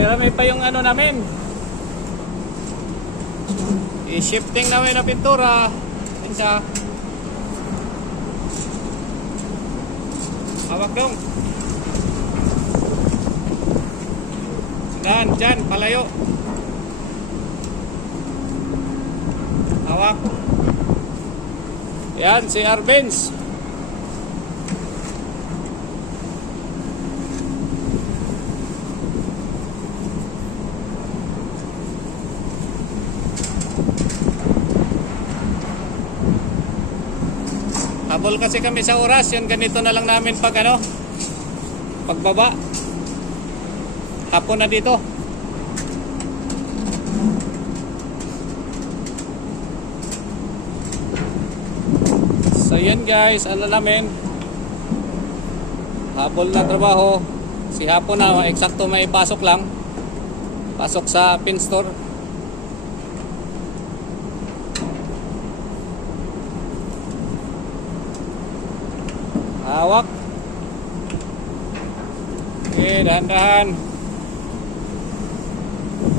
Marami pa yung ano namin. I-shifting namin na pintura. Isa. Hawak dong. Dyan, palayo. Hawak. Yan, si Arbenz. Habol kasi kami sa oras, yun ganito na lang namin pag ano, pagbaba. Hapon na dito. So yun guys, ano namin, habol na trabaho. Si hapon na, eksakto may pasok lang. Pasok sa pin store. Hawak. Okay, dahan-dahan.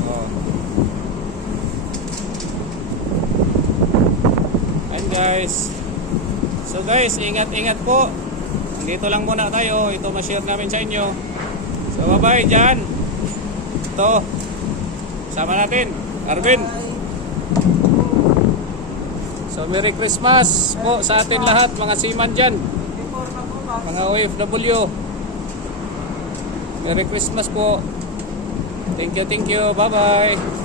Oh. Ayan guys. So guys, ingat-ingat po. Dito lang muna tayo. Ito ma-share namin sa inyo. So bye bye dyan. Ito. Sama natin. Arvin. So Merry Christmas po sa atin lahat mga seaman dyan. Mga OFW. Merry Christmas po. Thank you. Bye bye.